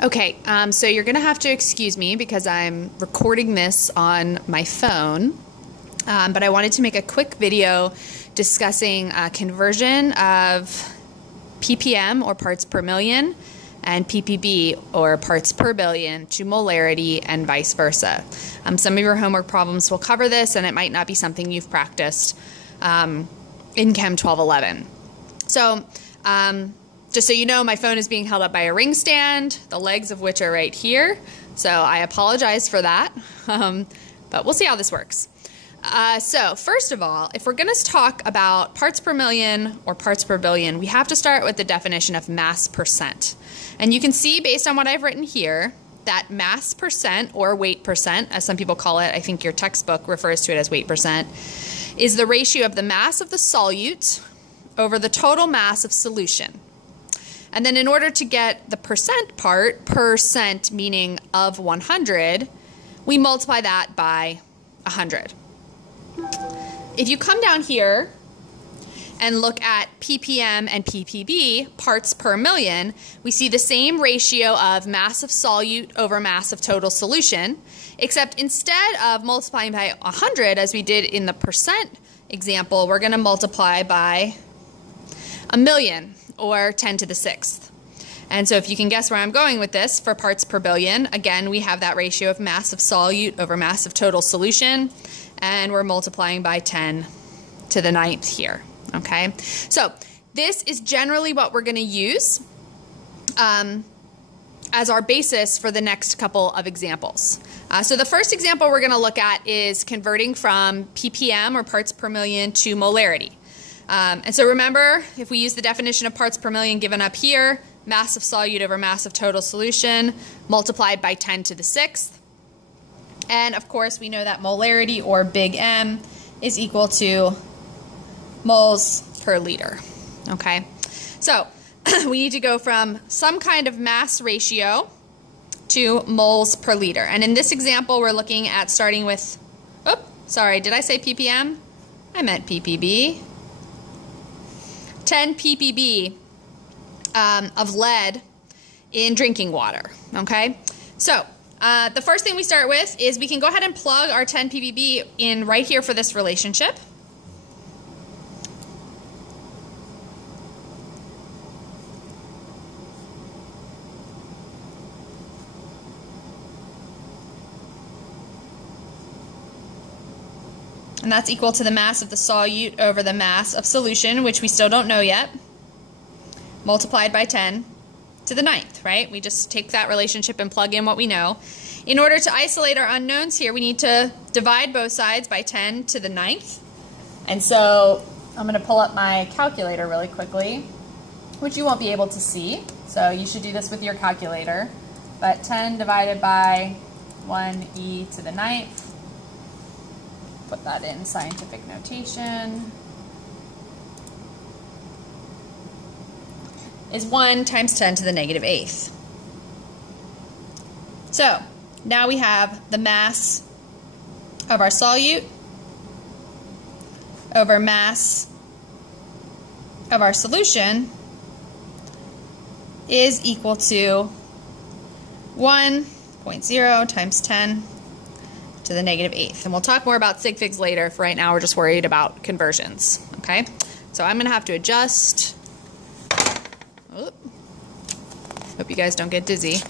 Okay, so you're going to have to excuse me because I'm recording this on my phone, but I wanted to make a quick video discussing conversion of ppm, or parts per million, and ppb, or parts per billion, to molarity and vice versa. Some of your homework problems will cover this, and it might not be something you've practiced in Chem 1211. So, just so you know, my phone is being held up by a ring stand, the legs of which are right here. So I apologize for that, but we'll see how this works. So first of all, if we're going to talk about parts per million or parts per billion, we have to start with the definition of mass percent. And you can see, based on what I've written here, that mass percent, or weight percent, as some people call it, I think your textbook refers to it as weight percent, is the ratio of the mass of the solute over the total mass of solution. And then in order to get the percent part, percent meaning of 100, we multiply that by 100. If you come down here and look at ppm and ppb, parts per million, we see the same ratio of mass of solute over mass of total solution, except instead of multiplying by 100 as we did in the percent example, we're going to multiply by 1,000,000, or 10 to the 6th. And so if you can guess where I'm going with this, for parts per billion, again, we have that ratio of mass of solute over mass of total solution, and we're multiplying by 10 to the 9th here, okay? So this is generally what we're going to use as our basis for the next couple of examples. So the first example we're going to look at is converting from ppm, or parts per million, to molarity. And so remember, if we use the definition of parts per million given up here, mass of solute over mass of total solution multiplied by 10 to the 6th. And of course, we know that molarity, or big M, is equal to moles per liter. Okay, so we need to go from some kind of mass ratio to moles per liter. And in this example, we're looking at starting with, oh, sorry, did I say ppm? I meant ppb. 10 ppb of lead in drinking water, okay? So the first thing we start with is we can go ahead and plug our 10 ppb in right here for this relationship. And that's equal to the mass of the solute over the mass of solution, which we still don't know yet, multiplied by 10 to the 9th, right? We just take that relationship and plug in what we know. In order to isolate our unknowns here, we need to divide both sides by 10 to the 9th. And so I'm going to pull up my calculator really quickly, which you won't be able to see. So you should do this with your calculator. But 10 divided by 1e to the 9th. Put that in scientific notation, is 1 times 10 to the negative 8th. So now we have the mass of our solute over mass of our solution is equal to 1.0 times 10 to the negative 8th. And we'll talk more about sig figs later. For right now, we're just worried about conversions, okay? So I'm going to have to adjust. Oh. Hope you guys don't get dizzy.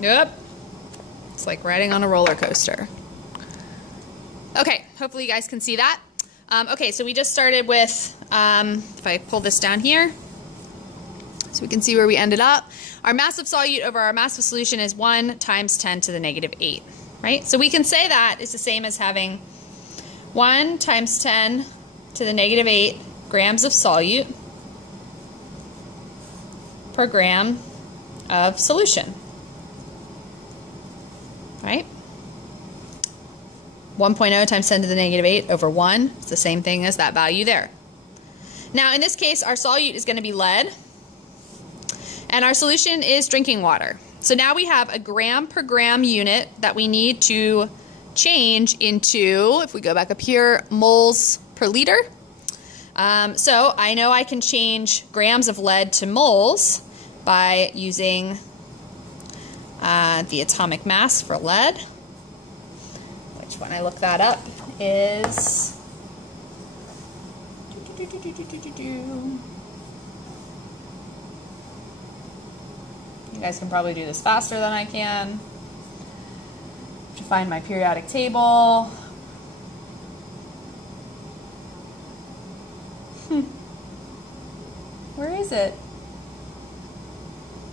Yep. It's like riding on a roller coaster. Okay, hopefully you guys can see that. Okay, so we just started with, if I pull this down here, so we can see where we ended up. Our mass of solute over our mass of solution is 1 times 10 to the negative 8, right? So we can say that is the same as having 1 times 10 to the negative 8 grams of solute per gram of solution, right? 1.0 times 10 to the negative 8 over 1 is the same thing as that value there. Now in this case, our solute is going to be lead, and our solution is drinking water. So now we have a gram per gram unit that we need to change into, if we go back up here, moles per liter. So I know I can change grams of lead to moles by using the atomic mass for lead, which when I look that up is you guys can probably do this faster than I can. To find my periodic table. Where is it?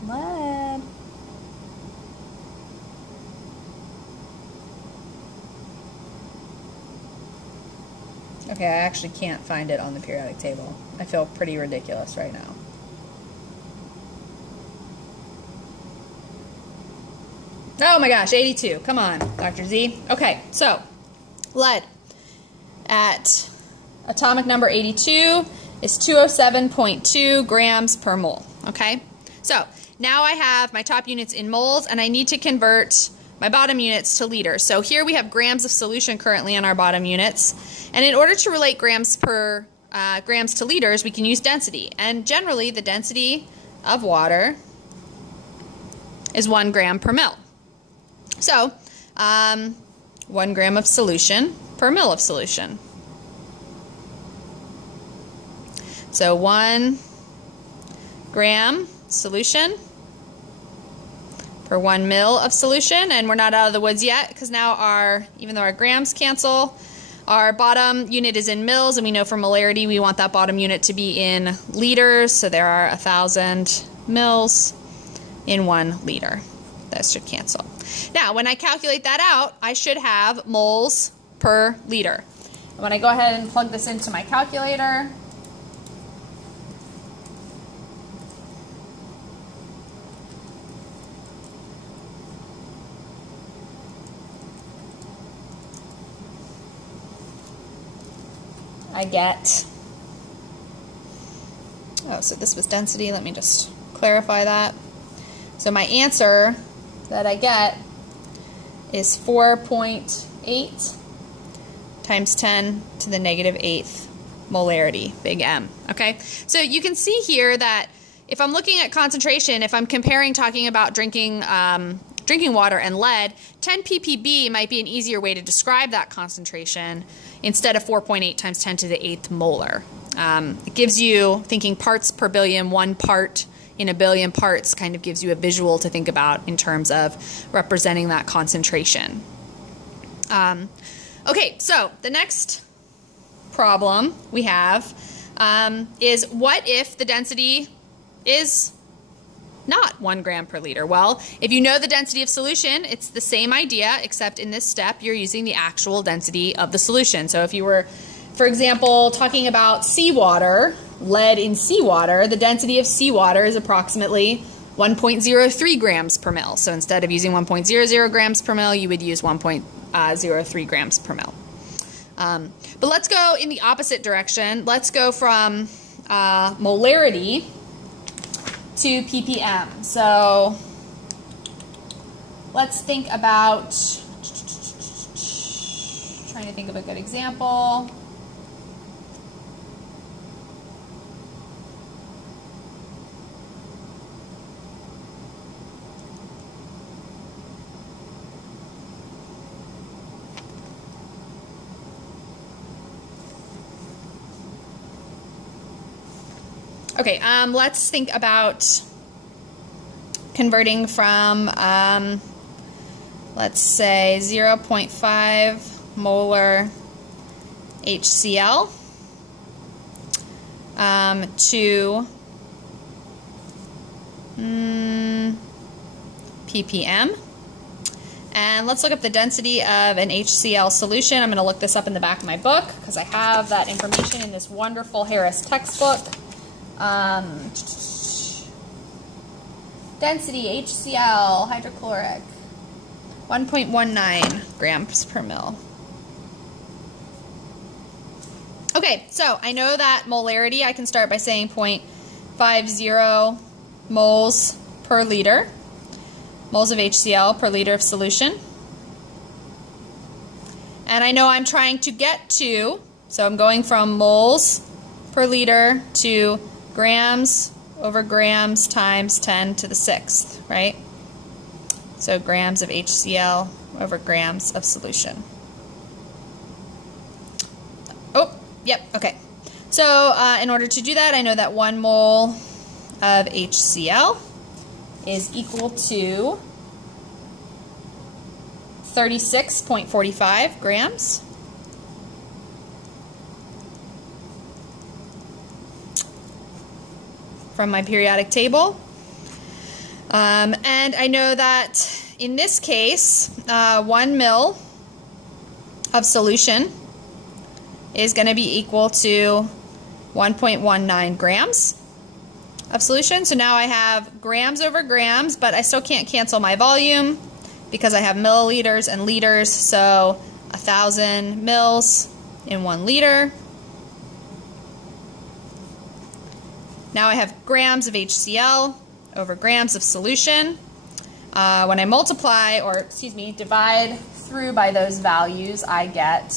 Lead. Okay, I actually can't find it on the periodic table. I feel pretty ridiculous right now. Oh my gosh, 82. Come on, Dr. Z. Okay, so lead at atomic number 82 is 207.2 grams per mole. Okay, so now I have my top units in moles, and I need to convert my bottom units to liters. So here we have grams of solution currently in our bottom units, and in order to relate grams to liters, we can use density. And generally, the density of water is 1 gram per mil. So, 1 gram of solution per mil of solution. So 1 gram solution per 1 mil of solution, and we're not out of the woods yet because now even though our grams cancel, our bottom unit is in mils, and we know for molarity we want that bottom unit to be in liters, so there are 1,000 mils in 1 liter. That should cancel. Now, when I calculate that out, I should have moles per liter. And when I go ahead and plug this into my calculator, I get, oh, so this was density. Let me just clarify that. So my answer that I get is 4.8 times 10 to the negative 8th molarity, big M. Okay, so you can see here that if I'm looking at concentration, if I'm talking about drinking water and lead, 10 ppb might be an easier way to describe that concentration instead of 4.8 times 10 to the 8th molar. It gives you, thinking parts per billion, 1 part in a billion parts kind of gives you a visual to think about in terms of representing that concentration. Okay, so the next problem we have is what if the density is not 1 gram per liter? Well, if you know the density of solution, it's the same idea, except in this step you're using the actual density of the solution. So if you were, for example, talking about seawater, lead in seawater, the density of seawater is approximately 1.03 grams per mil. So instead of using 1.00 grams per mil, you would use 1.03 grams per mil. But let's go in the opposite direction. Let's go from molarity to ppm. So let's think about, trying to think of a good example. Okay, let's think about converting from, let's say, 0.5 molar HCl to ppm. And let's look up the density of an HCl solution. I'm going to look this up in the back of my book because I have that information in this wonderful Harris textbook. Density, HCl, hydrochloric, 1.19 grams per mil. Okay, so I know that molarity, I can start by saying 0.50 moles per liter, moles of HCl per liter of solution. And I know I'm trying to get to, so I'm going from moles per liter to grams over grams times 10 to the 6th, right? So grams of HCl over grams of solution. Oh, yep, okay. So in order to do that, I know that 1 mole of HCl is equal to 36.45 grams. From my periodic table. And I know that in this case, 1 mil of solution is going to be equal to 1.19 grams of solution. So now I have grams over grams, but I still can't cancel my volume because I have milliliters and liters. So 1,000 mils in 1 liter. Now I have grams of HCl over grams of solution. When I multiply, or excuse me, divide through by those values, I get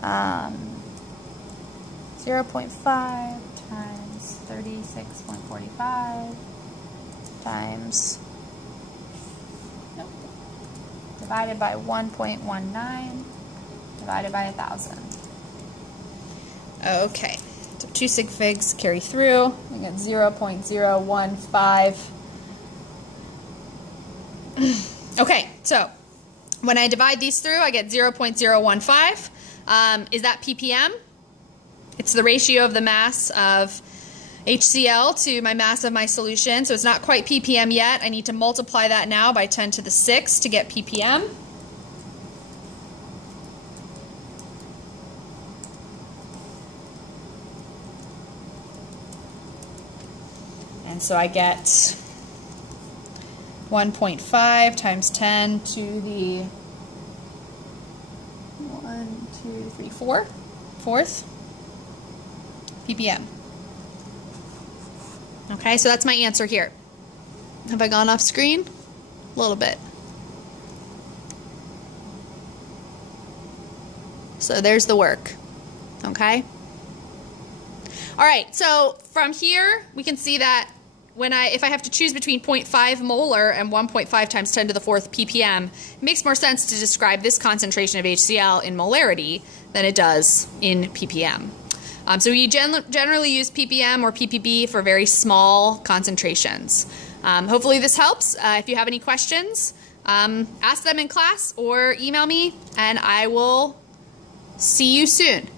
0.5 times 36.45 times divided by 1.19 divided by 1,000. Okay, so 2 sig figs carry through. I get 0.015. Okay, so when I divide these through, I get 0.015. Is that ppm? It's the ratio of the mass of HCl to my mass of my solution, so it's not quite ppm yet. I need to multiply that now by 10 to the 6 to get ppm. And so I get 1.5 times 10 to the 4th ppm. Okay, so that's my answer here. Have I gone off screen? A little bit. So there's the work. Okay? All right, so from here we can see that if I have to choose between 0.5 molar and 1.5 times 10 to the 4th ppm, it makes more sense to describe this concentration of HCl in molarity than it does in ppm. So we generally use ppm or ppb for very small concentrations. Hopefully this helps. If you have any questions, ask them in class or email me, and I will see you soon.